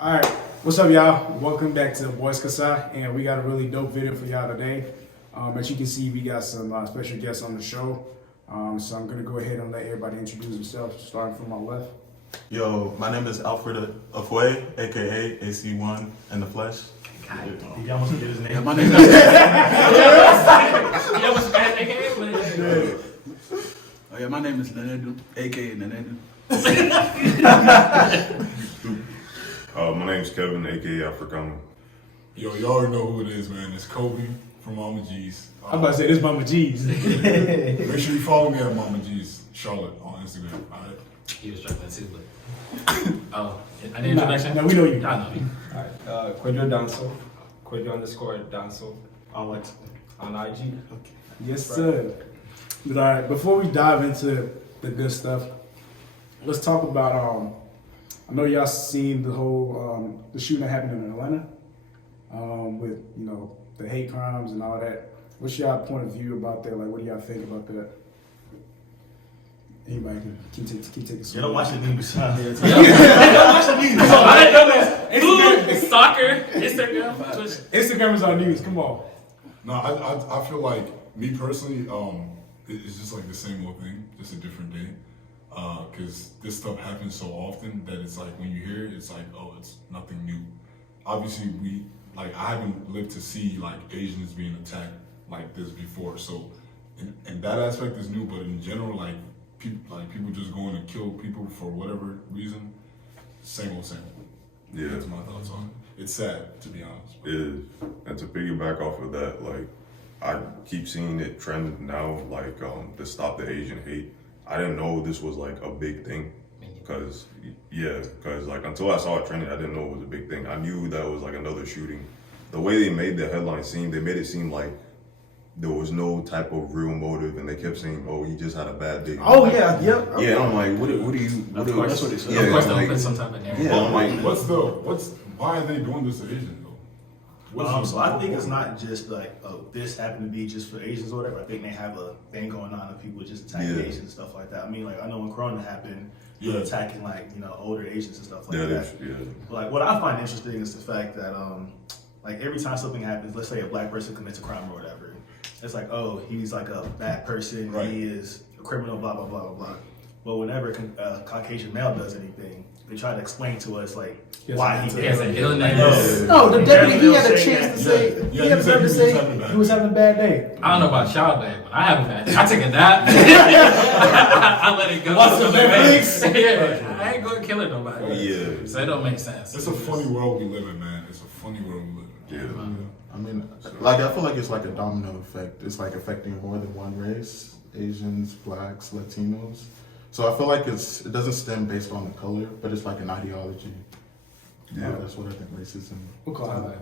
All right, what's up, y'all? Welcome back to Boys Kasa, and we got a really dope video for y'all today. As you can see, we got some special guests on the show. So I'm gonna go ahead and let everybody introduce themselves, starting from my left. Yo, my name is Alfred Afue, aka AC1 in the flesh. He almost forget his name. My name is. Oh yeah, my name is Nenedu, aka Nenedu. My name's Kevin, aka Africano. Yo, you already know who it is, man. It's Kobe from Mama G's. I'm about to say this Mama G's. Make sure you follow me at Mama G's Charlotte on Instagram. All right. He was struggling too, but I need introduction. No, we know you. I know you. Alright, Quidro Danso, Quidro_Danso On what? on IG. Yes, sir. But all right, before we dive into the good stuff, let's talk about. I know y'all seen the whole the shooting that happened in Atlanta, with the hate crimes and all that. What's y'all point of view about that? Like, what do y'all think about that? Anybody can take a You don't watch the news. I I didn't know that. Food, soccer, Instagram, Twitch. Instagram is our news. Come on. No, I feel like, me personally, it's just like the same old thing, just a different day. Because this stuff happens so often that it's like when you hear it, it's like, oh, it's nothing new. Obviously, I haven't lived to see like Asians being attacked like this before. So, in that aspect is new, but in general, people just going to kill people for whatever reason, same old. Yeah. That's my thoughts on it. It's sad, to be honest. It is. And to piggyback off of that, like, I keep seeing it trend now, like, to stop the Asian hate. I didn't know this was like a big thing. Because like until I saw it trending, I didn't know it was a big thing. I knew that was like another shooting. The way they made the headline seem, they made it seem like there was no type of real motive, and they kept saying, "Oh, he just had a bad day." Oh like, yeah, yep. Yeah, I'm like, what do you? Of course, that's what they said. of course, I'm they'll like, put some type of narrative. yeah, I'm like, Why are they doing this to Asians though? So I think it's not just like, oh, this happened to be just for Asians or whatever. I think they have a thing going on of people just attacking Asians and stuff like that. I mean, like, I know when Corona happened, you were attacking older Asians and stuff like that. But like, what I find interesting is the fact that like every time something happens, let's say a black person commits a crime or whatever, it's like, oh, he's like a bad person, right. He is a criminal, blah blah blah blah blah. But whenever a Caucasian male does anything, they try to explain to us like why he He has an illness. No, the deputy, he had a chance to say, he had time to say he was having a bad day. I don't know about y'all, but when I have a bad day, I take a nap. I let it go. Watch some Netflix. Yeah, I ain't going to kill nobody. yeah, So it don't make sense. It's a funny world we live in, man. It's a funny world we live in. yeah. I mean, like, I feel like it's like a domino effect. It's like affecting more than one race: Asians, Blacks, Latinos. So I feel like it doesn't stem based on the color, but it's like an ideology. Yeah. That's what I think racism. We'll call it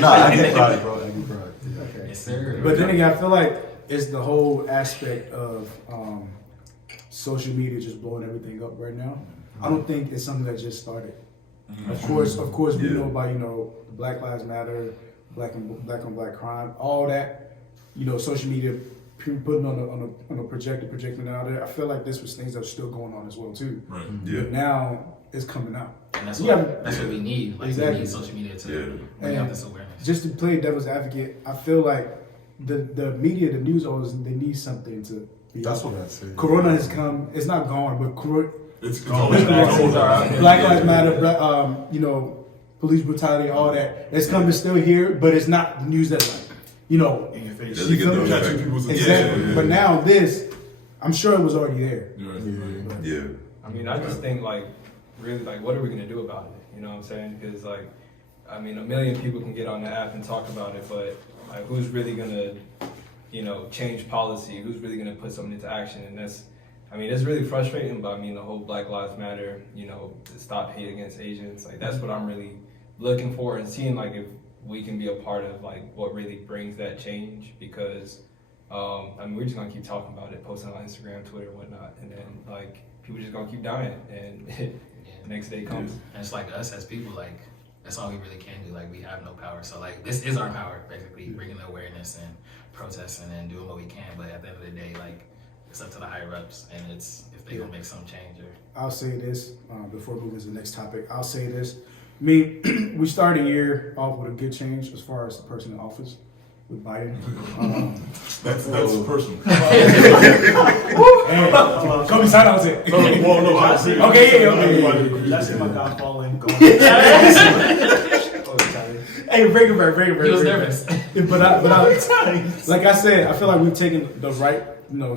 Nah, I get pride, bro. I get pride. Yeah. okay. Yes, sir. But then again, I feel like it's the whole aspect of social media just blowing everything up right now. I don't think it's something that just started. Of course, we know about Black Lives Matter, black on black crime, all that. Social media, people putting on a projector, projecting out there. I feel like this was things that were still going on as well too. Right. Yeah. But now it's coming out. And that's Yeah. that's what we need. Like, Exactly. we need social media to bring out this awareness. Just to play devil's advocate, I feel like the media, the news always, they need something to be. That's what I say. Corona has come. It's not gone, but It's Black Lives Matter, police brutality, all that. It's coming still here, but it's not the news that's like, in your face. Doesn't get those catching effects. people's exactly. attention. But now this, I'm sure it was already there. Yeah. I mean, I just think really, what are we gonna do about it? You know what I'm saying? Because a million people can get on the app and talk about it, but who's really gonna, change policy? Who's really gonna put something into action? And it's really frustrating. But the whole Black Lives Matter, to stop hate against Asians, that's what I'm really looking for and seeing if we can be a part of what really brings that change, because we're just gonna keep talking about it, posting on Instagram, Twitter, whatnot, and then people just gonna keep dying, and the next day comes. And it's like us as people, that's all we really can do. We have no power. So this is our power, basically, bringing the awareness and protesting and doing what we can. But at the end of the day, it's up to the higher ups, and if they gonna make some change. Or I'll say this before moving to the next topic. I'll say this. I mean, we started a year off with a good change as far as the person in office with Biden. That's personal. Hey, Kobe sign out it. No, I see. Okay. That's my guy falling. Hey, break it back. he was nervous. But like I said, I feel like we've taken the right,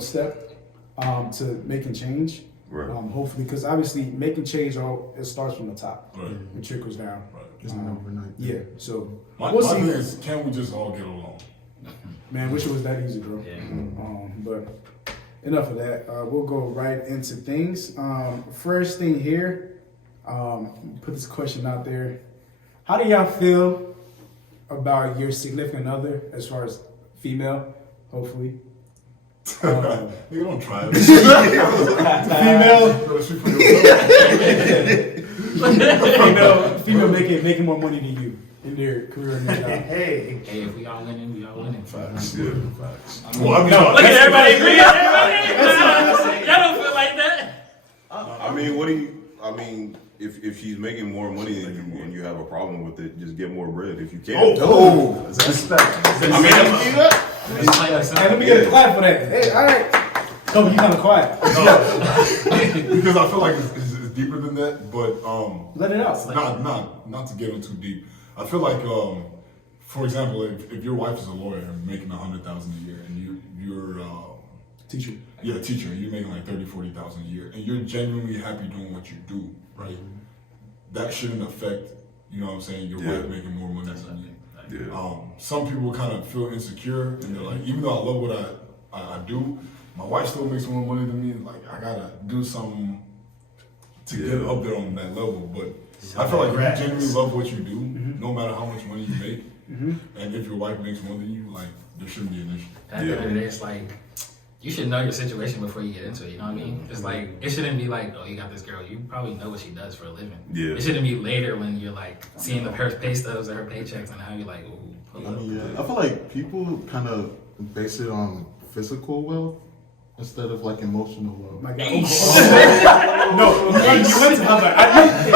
step to making change. Right. Hopefully, because obviously making change, it starts from the top. Right. It trickles down. Right. It's not overnight. Yeah. So My we'll thing see. is, can we just all get along? Man, wish it was that easy, bro. Yeah. But enough of that. We'll go right into things. First thing here, put this question out there. How do y'all feel about your significant other, as far as female, hopefully? Nigga, don't try it. Female making more money than you in their career and their job. Hey. Hey, if we all winning, we all winning. Facts. Yeah. Well, I mean, Look at everybody agree. Y'all don't feel like that. I mean, what do you? I mean, if she's making more money than you and you have a problem with it, just get more bread if you can. Oh, Respect. I mean, I see that. Hey, let me get a clap for that. Hey, all right. Kobe, you kind of quiet. because I feel like it's deeper than that, but Let it out. not to get in too deep. I feel like, for example, if your wife is a lawyer and making $100,000 a year, and you're Teacher. a teacher, and you're making like 30,000-40,000 a year, and you're genuinely happy doing what you do, right? That shouldn't affect, you know what I'm saying, your wife making more money than you. Yeah. Some people kind of feel insecure, and they're like, even though I love what I do, my wife still makes more money than me. Like, I gotta do something to get up there on that level. But I feel like if you genuinely love what you do, no matter how much money you make, and if your wife makes more than you, like, there shouldn't be an issue. At the end of the day, it's like you should know your situation before you get into it. You know what I mean? It's like it shouldn't be like, oh, you got this girl. You probably know what she does for a living. Yeah. It shouldn't be later when you're like seeing her pay stubs or her paychecks and how you're like, ooh. Hold up. I feel like people kind of base it on physical wealth instead of like emotional wealth. My God. No, you went to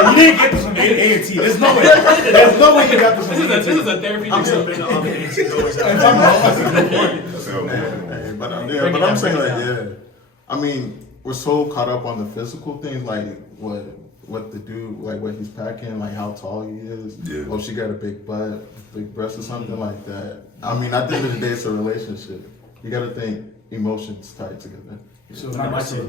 you didn't get this from A&T. There's no way. There's no way you got this from This is a therapy. I'm so big on But I'm saying like, I mean, we're so caught up on the physical things, like what the dude, like what he's packing, like how tall he is. Yeah. Oh, she got a big butt, big breast, or something like that. I mean, at the end of the day, it's a relationship. You got to think emotions tied together. So I might say,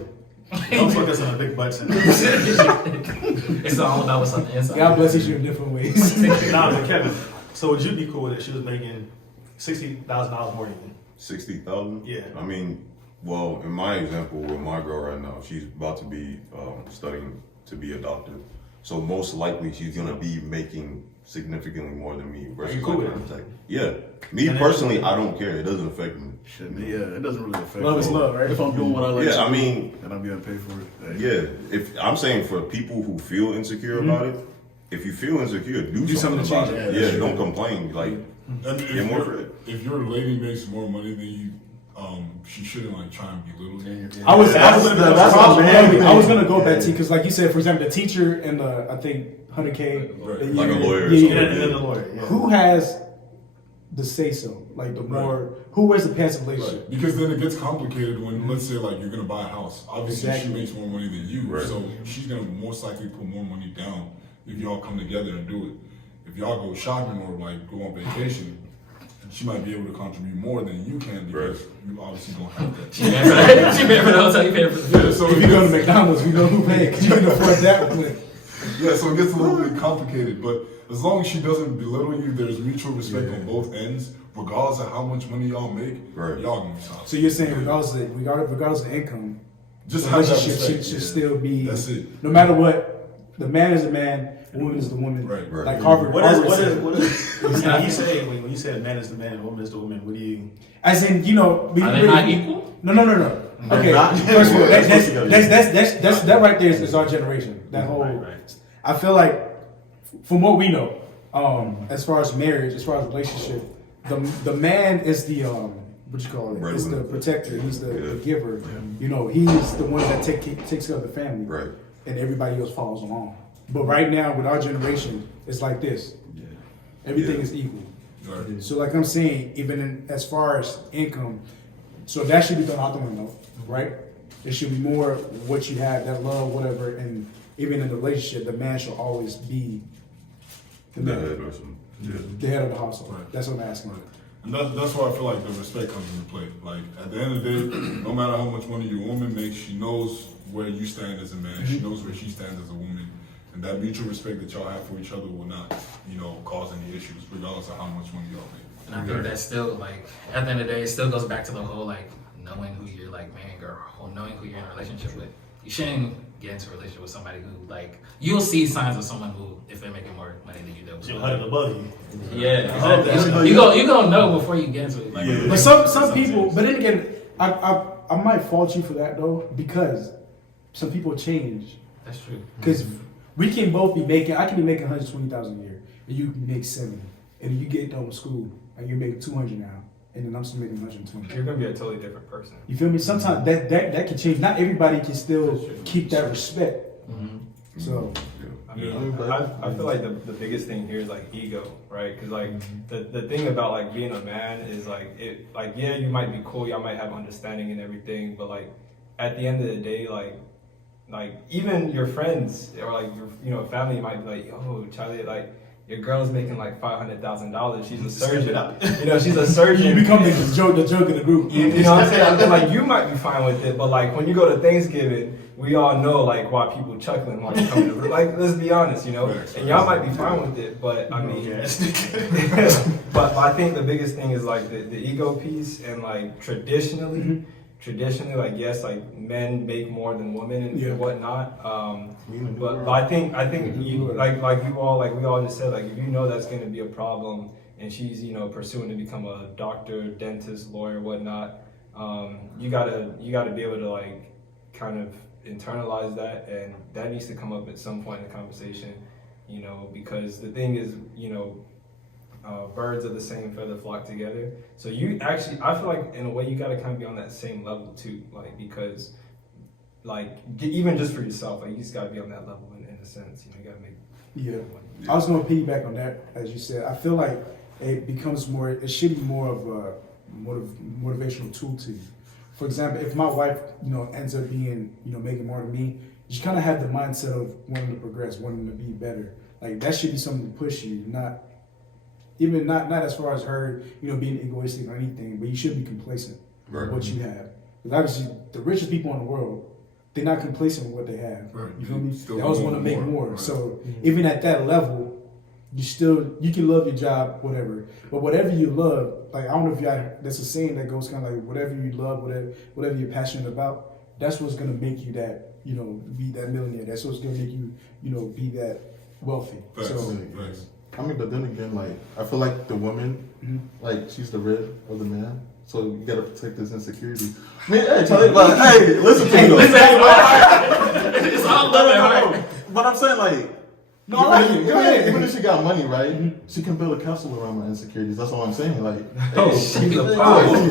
don't focus on the big butts. It's all about what's on the inside. God blesses you in different ways. Nah, but Kevin, so would you be cool with it? She was making $60,000 more than you. 60,000. Yeah. I mean, well, in my example with my girl right now, she's about to be studying to be a doctor. So most likely she's gonna be making significantly more than me. Versus Are you cool like with it? architect. Yeah. Me personally, I don't care. It doesn't affect me. Shit, yeah, it doesn't really affect Love is me. love, right? If I'm doing what I like Yeah, to I do, mean, and I'm getting paid for it. yeah. If I'm saying for people who feel insecure about it, if you feel insecure, do something something about to it. change Yeah, it. don't complain. Like, And get more bread. if your lady makes more money than you, she shouldn't like try and belittle you. I was gonna go Yeah. back to because, like you said, for example, the teacher and the I think 100K, Right. Like a lawyer or Yeah, something. yeah. And then the lawyer. Yeah. Who has the say so? Like the more who wears the passive relationship? Right. Because then it gets complicated when, let's say, like you're gonna buy a house. Obviously, Exactly. she makes more money than you, Right. so she's gonna most likely put more money down if y'all come together and do it. If y'all go shopping or like go on vacation, she might be able to contribute more than you can because you obviously don't have that. She paid for the hotel, you paid for the food. Yeah, so If you go to McDonald's, we know who paid because you can afford that one. yeah, so it gets a little bit complicated, but as long as she doesn't belittle you, there's mutual respect on both ends, regardless of how much money y'all make. Right. Y'all gonna be solid. So you're saying regardless of income, Just the have that relationship respect. should still be. That's it. No matter what, the man is the man, the woman is the woman. Right. Right. Like Harvard. What Harvard said. is when you say when you say the man is the man and the woman is the woman, what do you? As in, we Are they really- not equal? No. Okay, not. first of all, That's supposed to go, that right there is our generation. That whole, Right. I feel like, from what we know, as far as marriage, as far as relationship, the man is the what you call it? Right. He's the protector. He's the Yeah. giver. You know, he's the one that takes care of the family, Right. and everybody else follows along. But right now, with our generation, it's like this. Everything Yeah. is equal. Right. So, like I'm saying, even as far as income, so that should be done out the window, right? It should be more what you have, that love, whatever, and even in the relationship, the man should always be the The man, head or some. Yeah. the head of the household. Right. That's what I'm asking. Right. And that's why I feel like the respect comes into play. Like at the end of the day, no matter how much money your woman makes, she knows where you stand as a man. She knows where she stands as a woman. And that mutual respect that y'all have for each other will not, cause any issues, regardless of how much money y'all make. And I think that's still like at the end of the day, it still goes back to the whole like knowing who you're like marrying or knowing who you're in a relationship with. You shouldn't get into a relationship with somebody who like you'll see signs of someone who if they're making more money than you do. She'll hug above you. Yeah, I hope exactly. You gonna know before you get into it. Like, But some people, but then again, I might fault you for that though, because some people change. that's true. Because we can both be making, I can be making 120,000 a year, and you can make 70, and then you get done with school and you're making 200 now, and then I'm still making 120. You're gonna be a totally different person. You feel me? Sometimes that can change. Not everybody can still keep that respect. Mm-hmm. So I mean, I feel like the biggest thing here is like ego, right? Because like the thing about like being a man is like yeah, you might be cool, y'all might have understanding and everything, but like at the end of the day, like even your friends or like your family might be like, yo, Charlie, like your girl's making like $500,000. She's a surgeon. She's a surgeon. you become the joke of the group. You know what I'm saying? And, like you might be fine with it, but like when you go to Thanksgiving, we all know like why people chuckling while you come to like let's be honest, and y'all might be fine with it, but I mean, but I think the biggest thing is like the ego piece and like traditionally, like yes, like men make more than women and whatnot. But I think you like you all like we all just said like if you know that's going to be a problem and she's pursuing to become a doctor, dentist, lawyer, whatnot, you gotta be able to like kind of internalize that, and that needs to come up at some point in the conversation, because the thing is, birds of the same feather flock together. So you actually, I feel like in a way you gotta kind of be on that same level too, like because, like even just for yourself, like you just gotta be on that level in a sense. You gotta make. Yeah, I was gonna piggyback on that, as you said. I feel like it should be more of a motivational tool to you. For example, if my wife, ends up being, making more than me, you kind of have the mindset of wanting to progress, wanting to be better. Like that should be something to push you, not as far as her, being egoistic or anything, but you shouldn't be complacent with what you have. Because obviously, the richest people in the world, they're not complacent with what they have. Right. You feel me? Still They always want to make more. Right. So even at that level, you can love your job, whatever. But whatever you love, like I don't know if that's a saying that goes kind of like whatever you love, whatever you're passionate about, that's what's gonna make you that, be that millionaire. That's what's gonna make you, be that wealthy. Facts. So Facts. I mean, but then again, like I feel like the woman, like she's the rib of the man, so you gotta protect his insecurity. I mean, hey, Charlie, but hey, listen to me. It's all love, right? But I'm saying like. No, I like it. Go ahead. Even if she got money, right? She can build a castle around my insecurities. That's all I'm saying. Like, She's a Langston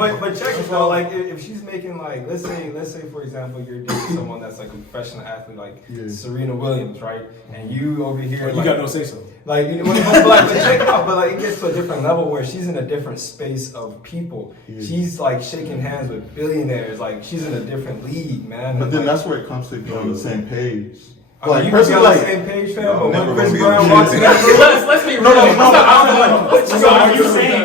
But check it though, like if she's making like let's say for example you're dating someone that's like a professional athlete like Serena Williams, right? And you over here you like, got no say so. Like, but check it out, but like it gets to a different level where she's in a different space of people. She's like shaking hands with billionaires, like she's in a different league, man. but then like, that's where it comes to being on the same page. I mean, you can be on the same page, fam, but never when Chris gonna be Brown on walks in that room, Let's be real. So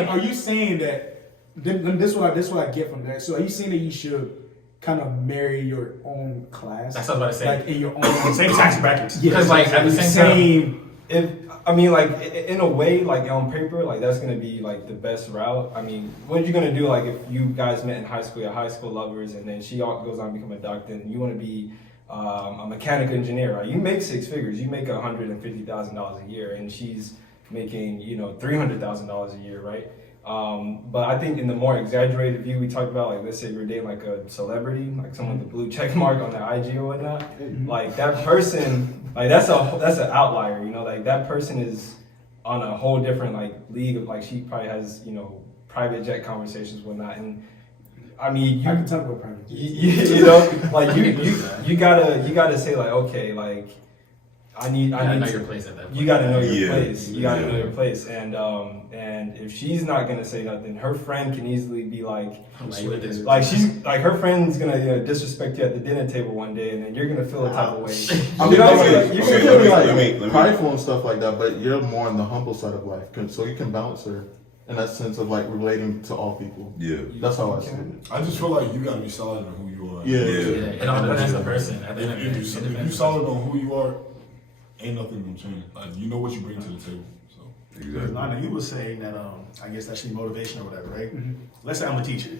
are you saying that? Then this is what I get from that. So are you saying that you should kind of marry your own class? That's what I was about to say. Like in your own same tax brackets. Because like at the same time. if I mean like in a way like on paper like that's gonna be like the best route. I mean, what are you gonna do like if you guys met in high school, you're high school lovers, and then she goes on to become a doctor, and you want to be a mechanical engineer, right? You make six figures. You make $150,000 a year, and she's making $300,000 a year, right? But I think in the more exaggerated view, we talked about like let's say you're dating like a celebrity, like someone with a blue check mark on their IG or whatnot. Like that person, like that's an outlier, like that person is on a whole different like league of like she probably has, you know, private jet conversations, whatnot, and I mean, I can talk about private. you know, like you gotta say like, okay, like I need know to, your place at that point. you gotta know your Yeah. place. You gotta Yeah. know your place, and if she's not gonna say nothing, her friend can easily be like, like she's like her friend's gonna, you know, disrespect you at the dinner table one day, and then you're gonna feel a type of way. I mean, You know, okay, like, you okay, can be let like, me prideful and stuff like that, but you're more on the humble side of life, so you can balance her in that sense of like relating to all people. Yeah. That's how I see it. I just feel like you gotta be solid on who you are. Yeah. Yeah, it all depends on the person. At the end of the day, If it you depends. solid on who you are, ain't nothing gonna change. Like you know what you bring to the table. So Exactly. Lana, you were saying that I guess that should be motivation or whatever, right? Let's say I'm a teacher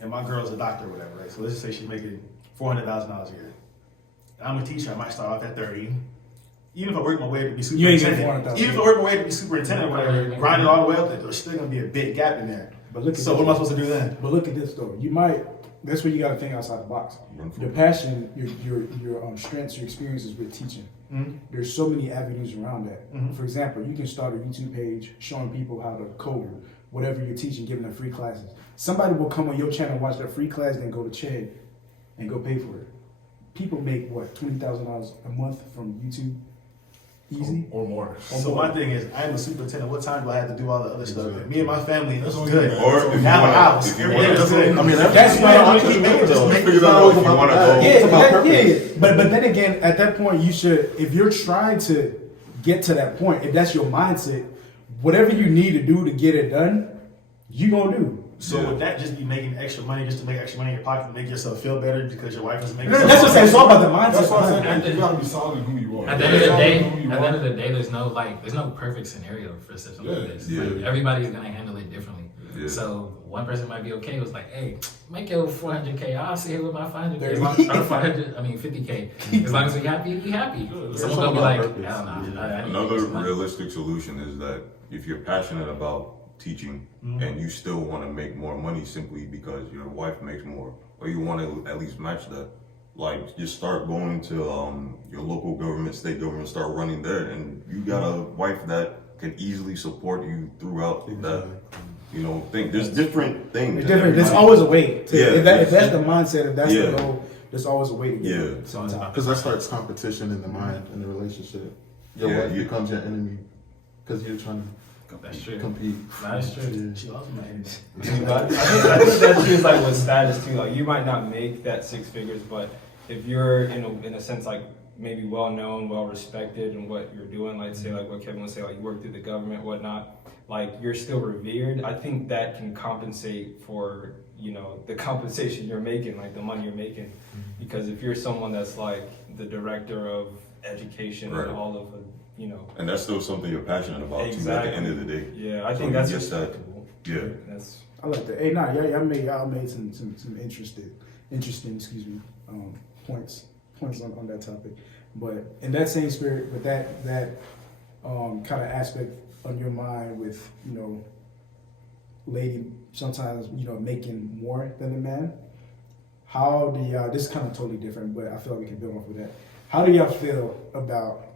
and my girl's a doctor or whatever, right? So let's just say she's making $400,000 a year. And I'm a teacher, I might start off at 30. Even if I work my way to be You ain't getting superintendent, 400,000. even if I work my way to be superintendent or whatever, grind it all the way up, there's still gonna be a big gap in there. But look at So this. what am I supposed to do then? But look at this though. You might. That's where you got to think outside the box. Your passion, your strengths, your experiences with teaching. Mm-hmm. There's so many avenues around that. Mhm. For example, you can start a YouTube page showing people how to code, whatever you're teaching, giving them free classes. Somebody will come on your channel, watch that free class, then go to Chad and go pay for it. People make what, $20,000 a month from YouTube, easy. or more. So my thing is, I'm a superintendent. What time do I have to do all the other stuff? Exactly. Me and my family, That's that's what good. we do, Or if you Have a want house. to, if you Everything want is good. I mean, That's why I keep making though. just Figure that not out over if you my wanna bag. go. Yeah, It's about yeah. But then again, at that point, you should, if you're trying to get to that point, if that's your mindset, whatever you need to do to get it done, you gonna do. So Yeah. would that just be making extra money just to make extra money in your pocket to make yourself feel better because your wife doesn't make That's what I'm saying. It's all about the mindset. That's why I behind it. said you gotta be solid in who you are. At the end of the Solid day, in who you at the end are. of the day, there's no perfect scenario for something like Yeah. this. Yeah. Like, everybody's gonna handle it differently. Yeah. So one person might be okay. It was like, hey, make your 400K. I'll see it with my 500K. As long as, or 500, I mean 50K. As long as we happy, be happy. Someone's gonna be like, hell no. I need to Another make some money. realistic solution is that if you're passionate about teaching and you still want to make more money simply because your wife makes more, or you want to at least match that, like just start going to your local government, state government, start running there, and you got a wife that can easily support you throughout that. You know, thing. There's different things. It's different. There's always a way. To, Yeah. if that's the mindset, if that's Yeah. the goal, there's always a way to get Yeah. it. Sometimes. Because that starts competition in the mind in the relationship. Your Yeah, wife you- becomes your enemy because you're trying That's to true. compete. That's true. Yeah. She loves my enemy. But I think that too is like with status too. Like you might not make that 6 figures, but if you're in a sense like maybe well known, well respected in what you're doing, like say like what Kevin would say, like you work through the government, whatnot, like you're still revered. I think that can compensate for, you know, the compensation you're making, like the money you're making. Because if you're someone that's like the director of education Right. and all of the, you know, And that's still something you're passionate about too. At Exactly. the end of the day, yeah, I So think you that's get that- respectable. yeah. That's I like that. Hey, nah, y'all made some interesting, excuse me, points on that topic. But in that same spirit, with that kind of aspect on your mind, with lady sometimes making more than the man. How do y'all? This is kind of totally different, but I feel like we can build off of that. How do y'all feel about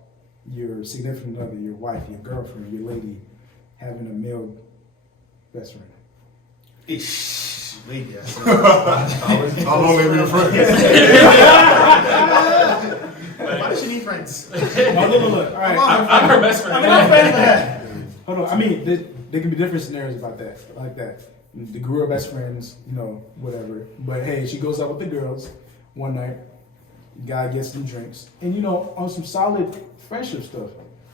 your significant other, your wife, your girlfriend, your lady, having a male best friend? Ish, lady. How long they been friends? Why does she need friends? Oh, look. All right. I'm her best friend. I'm friends with her. Hold on. I mean, there can be different scenarios about that, like that. The grew up best friends, whatever. But hey, she goes out with the girls one night. Guy gets some drinks, and on some solid friendship stuff.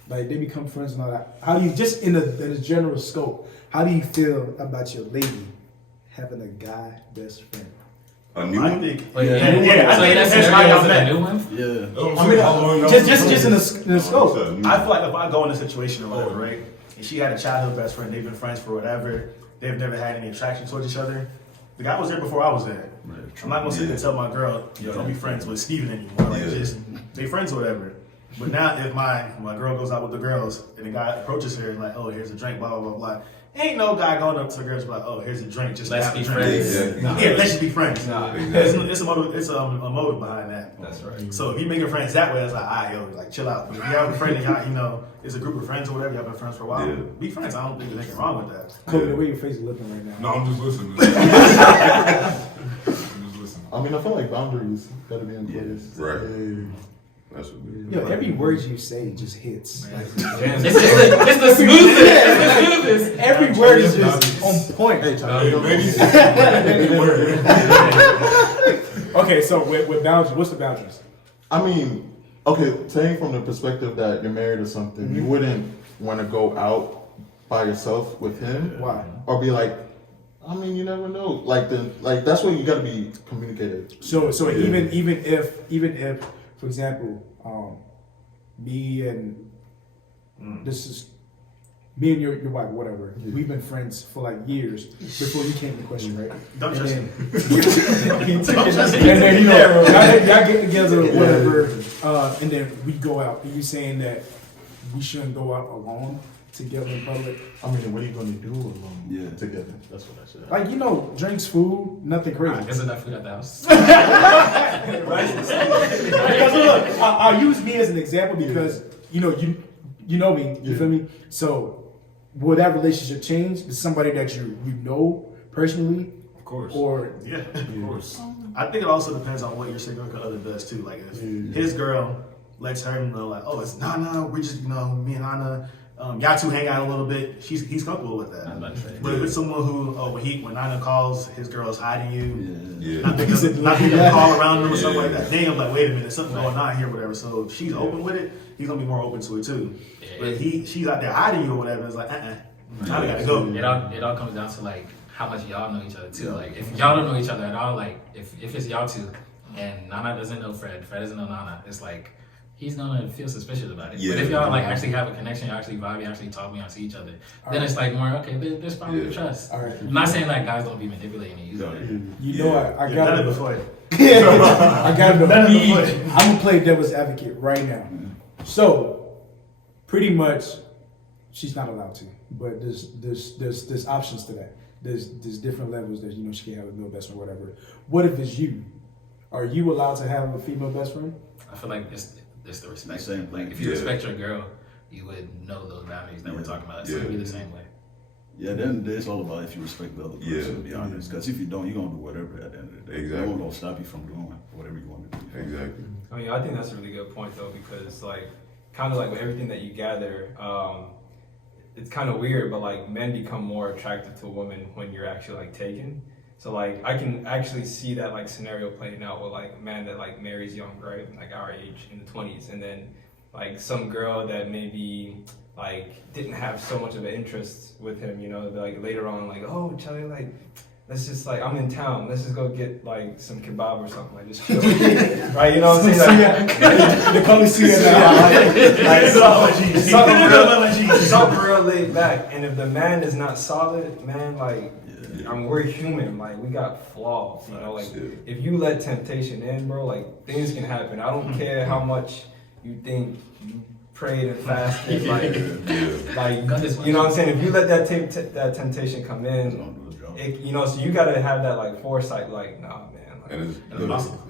Like they become friends and all that. How do you, just in a general scope, how do you feel about your lady having a guy best friend? A new I one? think. Wait, Yeah, yeah, I think that that's scenario how is y'all it met. a new one? Yeah. That's what I'm I mean, saying. How long y'all just been in friends? the scope. I feel like if I go in a situation or whatever, right, and she had a childhood best friend, they've been friends for whatever, they've never had any attraction towards each other. The guy was there before I was there. I'm not gonna sit there and tell my girl, don't be friends with Steven anymore. Like, Yeah. just they friends or whatever. But now if my girl goes out with the girls and the guy approaches her and like, oh, here's a drink, blah blah blah blah, Ain't no guy going up to girls like, oh, here's a drink, just Let's have a be drink. friends. Exactly. Yeah, let's just be friends. Nah. It's a motive behind that. That's right. So if you making friends that way, it's like, yo, like chill out. But if you have a friend and y'all, it's a group of friends or whatever, y'all been friends for a while, Yeah. be friends. I don't think there's anything wrong with that. Kobe, the way your face is looking right now. No, I'm just listening. I'm just listening. I mean, I feel like boundaries gotta be in place. Right. That's what it is. Yo, every word you say just hits. Like, It's the smoothest. It's the smoothest. every word is just on point. Hey, Charlie, Okay, so with boundaries, what's the boundaries? I mean, okay, saying from the perspective that you're married or something, you wouldn't want to go out by yourself with him, Why? or be like, I mean, you never know. Like that's what you gotta be communicative. So even if, for example, me and this is me and your wife, whatever. We've been friends for like years before you came to the question, right? Don't trust him. And then you know, y'all get together, whatever, and then we go out. Are you saying that we shouldn't go out alone together in public? I mean, what are you gonna do alone together? That's what I said. Like, you know, drinks, food, nothing crazy. There's enough food at the house. Because look, I'll use me as an example because you know me, you feel me? So will that relationship change? Is somebody that you know personally? Of course. Or Yeah. Of course. I think it also depends on what your significant other does too. Like if his girl lets her know, like, oh, it's Nana, we're just, me and Nana, y'all two hang out a little bit. He's comfortable with that. But if it's someone who, when Nana calls, his girl's hiding you, not thinking to call around him or something like that. Then I'm like, wait a minute, something going on here, whatever. So if she's open with it, he's gonna be more open to it too. But if she's out there hiding you or whatever, it's like, I gotta go. It all comes down to like how much y'all know each other too. Like if y'all don't know each other at all, like if it's y'all two and Nana doesn't know Fred doesn't know Nana, it's like he's gonna feel suspicious about it. Yeah. But if y'all like actually have a connection, y'all actually vibe, you actually talk, y'all see each other, then it's like more okay. There's probably trust. all right. I'm not saying like guys don't be manipulating you. You know, I Done got it to before. I got to Done it know. before. I'm gonna play devil's advocate right now. So, pretty much, she's not allowed to. But there's options to that. There's different levels that she can have a male best friend, or whatever. What if it's you? Are you allowed to have a female best friend? I feel like it's the respect. Same thing. Like if you respect your girl, you would know those boundaries that we're talking about. It's gonna be the same way. Yeah, then it's all about if you respect the other person, to be honest. Because if you don't, you're going to do whatever at the end of the day. Exactly. No one going to stop you from doing whatever you want to do. Exactly. I mean, I think that's a really good point though, because like, kind of like with everything that you gather, it's kind of weird, but like men become more attracted to a woman when you're actually like taken. So like, I can actually see that like scenario playing out with like a man that like marries young, right, like our age in the 20s, and then like some girl that maybe like didn't have so much of an interest with him, like later on, like, oh, Charlie, like, let's just like, I'm in town, let's just go get like some kebab or something, like just chill, right? You know what I'm saying? Like, They come see something real laid back. And if the man is not solid, man, like, we're human, like we got flaws, like if you let temptation in, bro, like things can happen. I don't care how much you think you prayed and fasted, like you know what I'm saying? If you let that temptation come in, so you gotta have that like foresight, like, nah, man. Like, And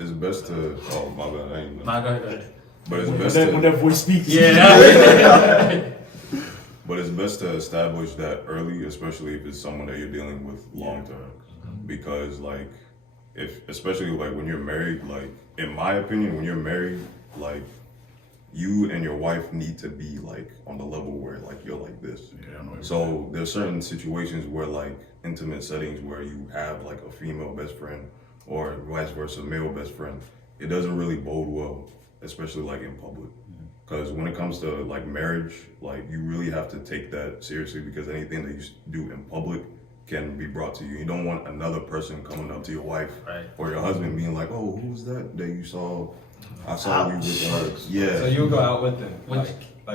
it's best to. Oh my bad, I ain't. Nah, go ahead. But it's best to. when that voice speaks. Yeah. But it's best to establish that early, especially if it's someone that you're dealing with long term, because like, especially like when you're married, like in my opinion, when you're married, like you and your wife need to be like on the level where like you're like this. So there's certain situations where like intimate settings where you have like a female best friend or vice versa, male best friend, it doesn't really bode well, especially like in public. Because when it comes to like marriage, like you really have to take that seriously, because anything that you do in public can be brought to you. You don't want another person coming up to your wife or your husband being like, "Oh, who's that you saw? I saw you with her." Yeah. So you would go out with them, like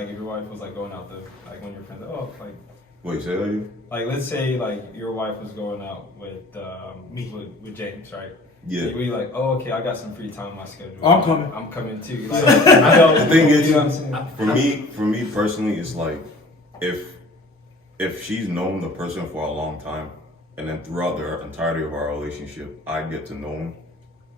if your wife was like going out like when your friends, like. Wait, say that again? Like let's say like your wife was going out with with James, right? Yeah. We like, oh, okay, I got some free time on my schedule. I'm coming. I'm coming too. Like, I know, The thing is, you know what I'm saying? for me personally, it's like if if she's known the person for a long time, and then throughout the entirety of our relationship, I get to know him,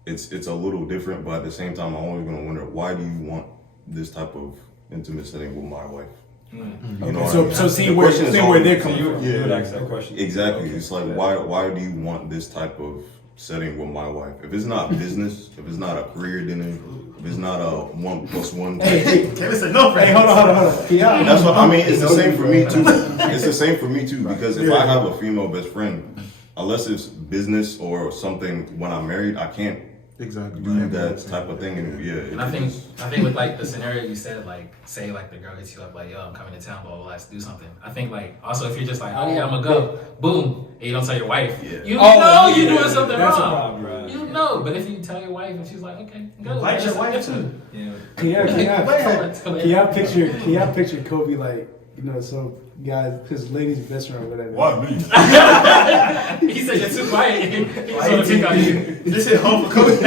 it's a little different, but at the same time, I'm always gonna wonder, why do you want this type of intimate setting with my wife? You know what I mean? So see The where question is they're always- coming from. You would ask that question. Exactly. It's like, why do you want this type of setting with my wife? If it's not business, if it's not a career dinner, if it's not a 1+1. Kevin said no. Hey, hold on. Yeah. That's what I mean. It's the same for me too. It's the same for me too, because if I have a female best friend, unless it's business or something when I'm married, I can't Exactly. do that type of thing. And yeah, And I think with like the scenario you said, like say like the girl hits you up like, yo, I'm coming to town, blah blah blah, let's do something. I think like also if you're just like, oh yeah, I'm gonna go, boom, and you don't tell your wife, you know you're doing something That's a wrong. problem, right? You know, but if you tell your wife and she's like, okay, go. Invite your wife too. Yeah. Can y'all picture Kobe like, you know, some guys, his lady's best friend or whatever. Why me? He said you're too quiet. He's gonna pick on you. This is home for Kobe.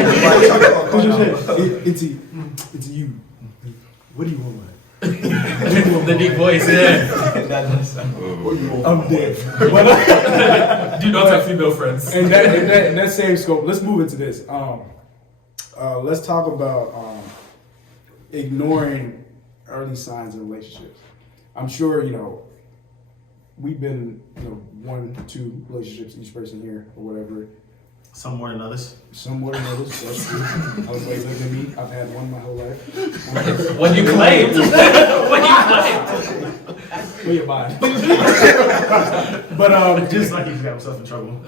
It's you. What do you want? The deep voice, yeah. I'm dead. Do not have female friends. In that same scope, let's move into this. Let's talk about ignoring early signs in relationships. I'm sure, you know, we've been, you know, 1, 2 relationships, each person here, or whatever. Some more than others. Some more than others, that's true. I was like, look at me, I've had one my whole life. When you claimed. When you claimed. Where your mind? But Just like he got himself in trouble.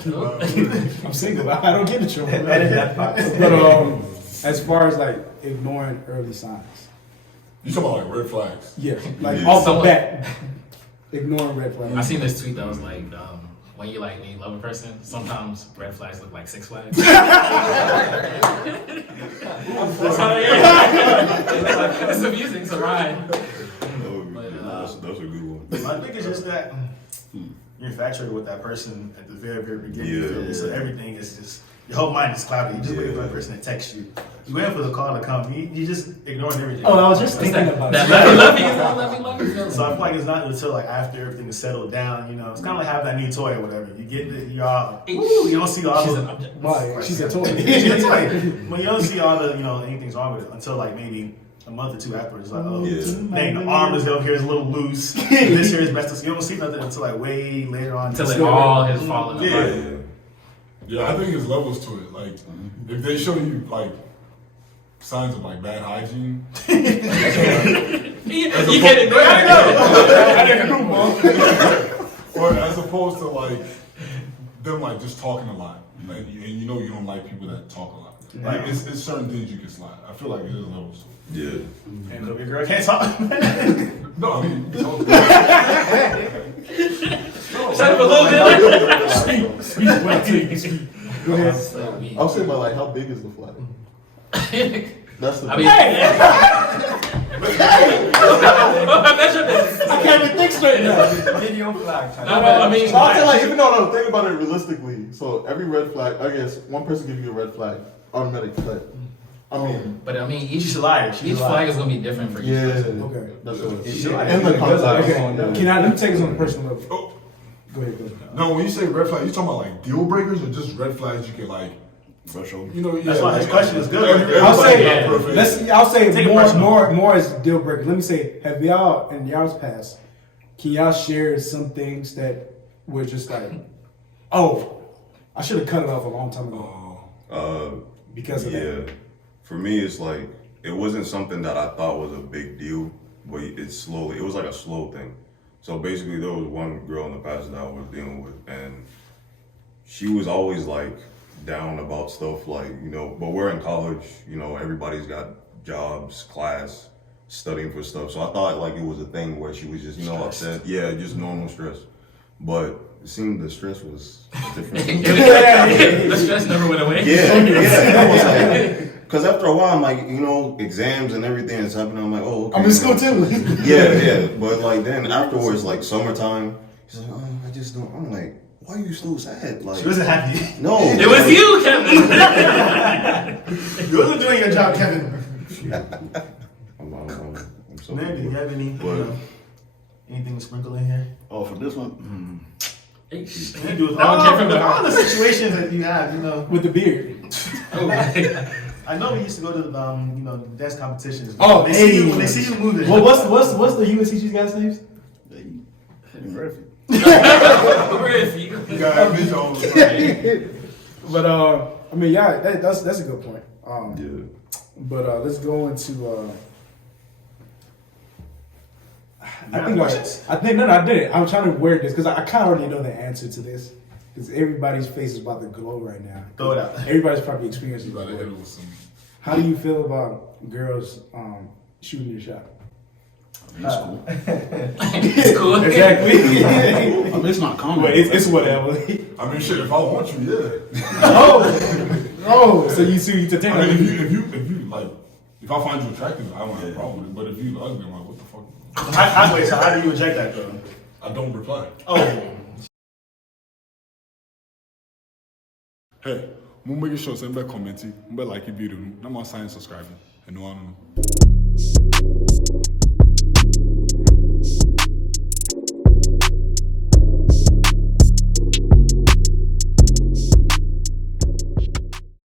I'm single, I don't get in trouble. Edit that part. But as far as like ignoring early signs. You talking about like red flags? Yeah, like Yeah. off the bat, ignoring red flags. I seen this tweet that was like, when you love a person, sometimes red flags look like 6 flags. That's how it is. It's amusing, it's a ride. That's a good one. I think it's just that you're infatuated with that person at the very, very beginning. You feel me? So everything is just, your whole mind is cloudy. You just waiting for that person to text you. You waiting for the call to come. You just ignoring everything. Oh, I was just It's thinking that about love you feeling. So I feel like it's not until like after everything is settled down, you know, it's kind of like having that new toy or whatever. You get it, y'all, you don't see all the. Why? She's a toy. She's a toy. When you don't see all the, you know, anything's wrong with it until like maybe a month or 2 afterwards. It's like, oh, dang, the arm is over here is a little loose. This here is messed up. So you don't see nothing until like way later on. Until it all has fallen apart. Yeah. Yeah, I think there's levels to it. Like, if they show you like signs of like bad hygiene, You can't ignore it. or as opposed to like them like just talking a lot, like, and you know you don't like people that talk a lot. Like it's certain things you can slide. I feel like there's levels to it. Yeah. And your girl can't talk. No, I mean, Shut up a little bit. Speak well to Go ahead. I'll say about like how big is the flag? That's the I mean, measure this. I can't even think straight now. Video flag. No, but I mean, So I'll say like even no, think about it realistically. So every red flag, I guess one person give you a red flag, automatic flag. I mean, but I mean, She's a liar. each flag is gonna be different for each yeah, person. Okay. that's what it is. She's a liar. In the context. Can let me take this on a personal level. Oh. Go ahead. no, when you say red flag, you talking about like deal breakers or just red flags you can like Brush over. You know, That's why his question is good. I'll say, Yeah. I'll say Take it personal. more as deal breaker. Let me say, have y'all in y'all's past, can y'all share some things that were just like, oh, I should have cut it off a long time ago because of that. For me, it's like it wasn't something that I thought was a big deal, but it was like a slow thing. So basically, there was one girl in the past that I was dealing with, and she was always like down about stuff like, you know, but we're in college, you know, everybody's got jobs, class, studying for stuff. So I thought like it was a thing where she was just, you know, upset. Yeah, just normal stress. But it seemed the stress was different. The stress never went away. Yeah. Because after a while, I'm like, you know, exams and everything is happening. I'm like, oh, okay. I'm in school too. Yeah. But like then afterwards, like summertime, she's like, oh, I just don't. I'm like, why are you so sad? Like, She wasn't happy. no. It was you, Kevin. You wasn't doing your job, Kevin. I'm so Man, do you have any? But Anything to sprinkle in here? Oh, for this one, You can do it. That one came from the all heart. the situations that you have, you know. With the beard. I know we used to go to you know, dance competitions. Oh, when they see you, hey. when they see you moving. Well, what's the UNCG guys' names? Murphy. You gotta have vision on the But I mean, yeah, that's a good point. Yeah. But let's go into. I think no, I didn't. I'm trying to word this because I kind of already know the answer to this because everybody's face is about to glow right now. Throw it out. Everybody's probably experiencing You gotta hit it. it with some. How do you feel about girls shooting your shot? It's cool. It's cool. Exactly. I mean, it's not common. But it's whatever. I mean, shit. If I want you, yeah. Oh, so you see to take I mean, if you like, if I find you attractive, I don't have a problem with it. But if you ugly, I'm like, what the fuck? Wait, so how do you reject that though? I don't reply. Oh. Hey, mo make sure send back comment, mo like video, na ma sign subscribing, and no one.